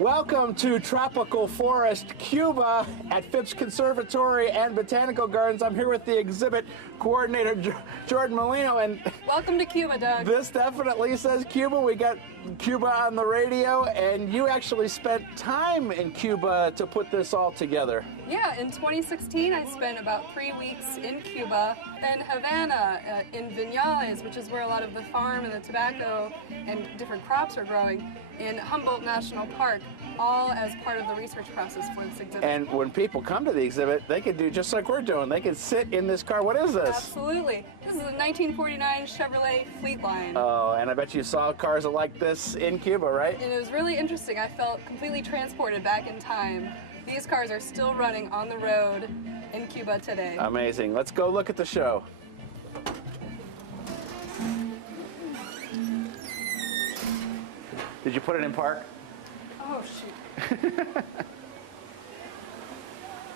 Welcome to Tropical Forest, Cuba at Phipps Conservatory and Botanical Gardens. I'm here with the exhibit coordinator, Jordan Molino, and welcome to Cuba, Doug. This definitely says Cuba. We got Cuba on the radio, and you actually spent time in Cuba to put this all together. Yeah, in 2016, I spent about 3 weeks in Cuba, then Havana, in Vinales, which is where a lot of the farm and the tobacco and different crops are growing, in Humboldt National Park, all as part of the research process for this exhibit. And when people come to the exhibit, they can do just like we're doing. They can sit in this car. What is this? Absolutely. This is a 1949 Chevrolet Fleetline. Oh, and I bet you saw cars like this in Cuba, right? And it was really interesting. I felt completely transported back in time. These cars are still running on the road in Cuba today. Amazing. Let's go look at the show. Did you put it in park? Oh, shoot.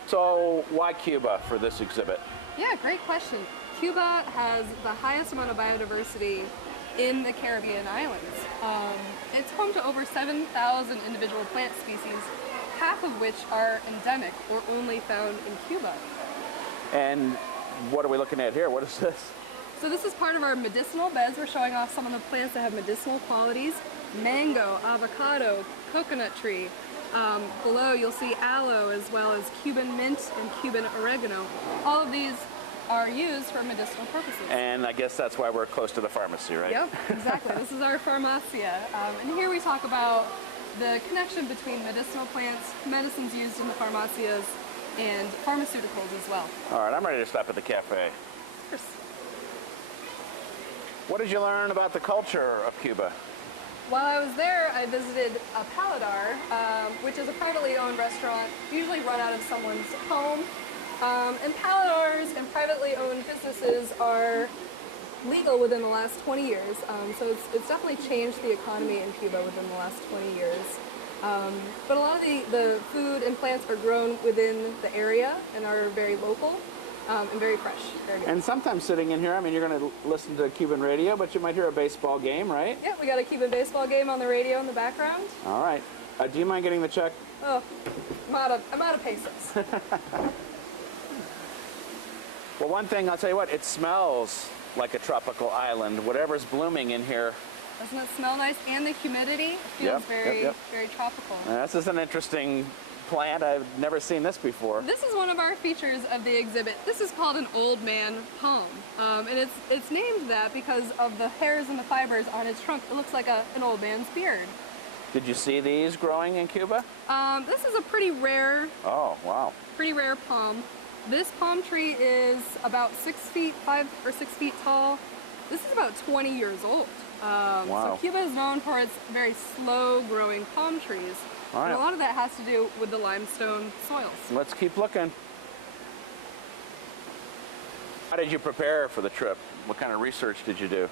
So why Cuba for this exhibit? Yeah, great question. Cuba has the highest amount of biodiversity in the Caribbean islands. It's home to over 7,000 individual plant species, half of which are endemic or only found in Cuba. And what are we looking at here? What is this? So this is part of our medicinal beds. We're showing off some of the plants that have medicinal qualities. Mango, avocado, coconut tree. Below you'll see aloe as well as Cuban mint and Cuban oregano. All of these are used for medicinal purposes. And I guess that's why we're close to the pharmacy, right? Yep, exactly. This is our farmacia. And here we talk about the connection between medicinal plants, medicines used in the farmacias, and pharmaceuticals as well. All right, I'm ready to stop at the cafe. Of course. What did you learn about the culture of Cuba? While I was there, I visited a Paladar, which is a privately owned restaurant, usually run out of someone's home. And Paladars and privately owned businesses are legal within the last 20 years. So it's definitely changed the economy in Cuba within the last 20 years. But a lot of the food and plants are grown within the area and are very local. And very fresh. Very good. And sometimes sitting in here, I mean, you're going to listen to Cuban radio, but you might hear a baseball game, right? Yeah, we got a Cuban baseball game on the radio in the background. All right. Do you mind getting the check? Oh, I'm out of pesos. Well, one thing, I'll tell you what, it smells like a tropical island. Whatever's blooming in here. Doesn't it smell nice? And the humidity feels very tropical. This is an interesting plant. I've never seen this before. This is one of our features of the exhibit. This is called an old man palm. And it's named that because of the hairs and the fibers on its trunk. It looks like an old man's beard. Did you see these growing in Cuba? This is a pretty rare, pretty rare palm. This palm tree is about 5 or 6 feet tall. This is about 20 years old. So Cuba is known for its very slow growing palm trees. And a lot of that has to do with the limestone soils. Let's keep looking. How did you prepare for the trip? What kind of research did you do?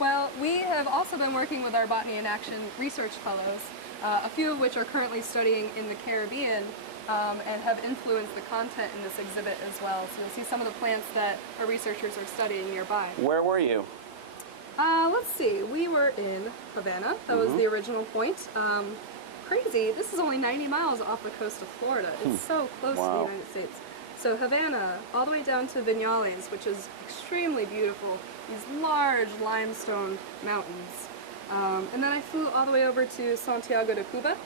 Well, we have also been working with our Botany in Action research fellows, a few of which are currently studying in the Caribbean and have influenced the content in this exhibit as well. So you'll see some of the plants that our researchers are studying nearby. Where were you? Let's see. We were in Havana. That was the original point. Crazy. This is only 90 miles off the coast of Florida. It's so close to the United States. So Havana, all the way down to Vinales, which is extremely beautiful. These large limestone mountains. And then I flew all the way over to Santiago de Cuba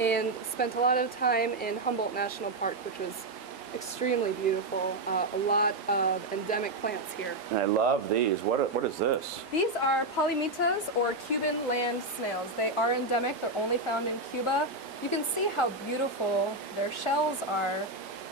and spent a lot of time in Humboldt National Park, which was extremely beautiful. A lot of endemic plants here. And I love these. What is this? These are polymetas, or Cuban land snails. They are endemic. They're only found in Cuba. You can see how beautiful their shells are.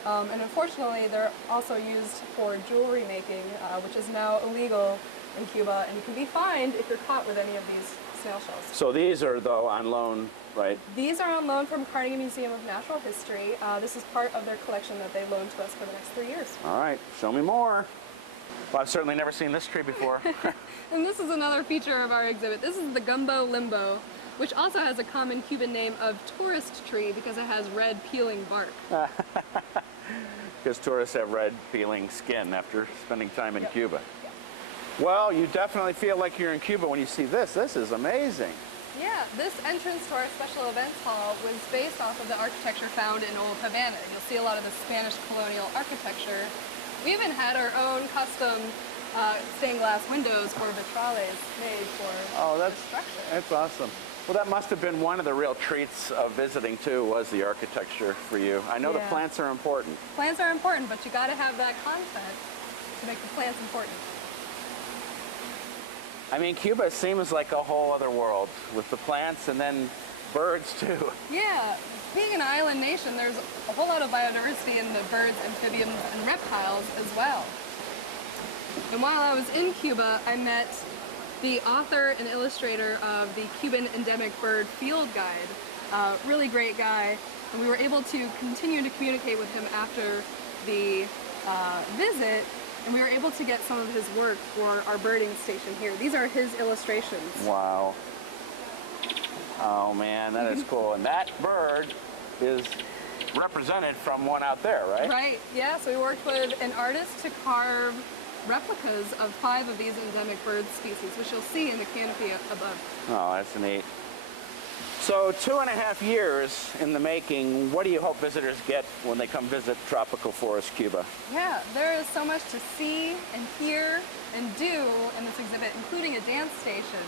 And unfortunately, they're also used for jewelry making, which is now illegal in Cuba. And you can be fined if you're caught with any of these snail shells. So these are, though, on loan, right? These are on loan from Carnegie Museum of Natural History. This is part of their collection that they loaned to us for the next 3 years. All right, show me more. Well, I've certainly never seen this tree before. And this is another feature of our exhibit. This is the gumbo limbo, which also has a common Cuban name of tourist tree because it has red peeling bark. Because tourists have red peeling skin after spending time in Cuba. Well, you definitely feel like you're in Cuba when you see this. This is amazing. Yeah, this entrance to our special events hall was based off of the architecture found in Old Havana. You'll see a lot of the Spanish colonial architecture. We even had our own custom stained glass windows or vitrales made for the structure. That's awesome. Well, that must have been one of the real treats of visiting too, was the architecture for you. I know the plants are important. Plants are important, but you got to have that content to make the plants important. I mean, Cuba seems like a whole other world with the plants and then birds too. Yeah, being an island nation, there's a whole lot of biodiversity in the birds, amphibians, and reptiles as well. And while I was in Cuba, I met the author and illustrator of the Cuban Endemic Bird Field Guide. Really great guy. And we were able to continue to communicate with him after the visit, and we were able to get some of his work for our birding station here. These are his illustrations. Wow. Oh man, that is cool. And that bird is represented from one out there, right? Right, yeah. So we worked with an artist to carve replicas of 5 of these endemic bird species, which you'll see in the canopy above. Oh, that's neat. So 2.5 years in the making, what do you hope visitors get when they come visit Tropical Forest Cuba? Yeah, there is so much to see and hear and do in this exhibit, including a dance station.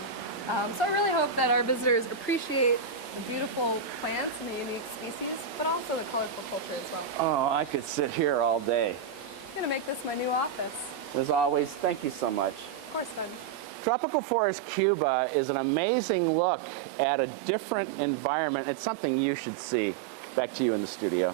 So I really hope that our visitors appreciate the beautiful plants and the unique species, but also the colorful culture as well. Oh, I could sit here all day. I'm going to make this my new office. As always, thank you so much. Of course, Ben. Tropical Forest Cuba is an amazing look at a different environment. It's something you should see. Back to you in the studio.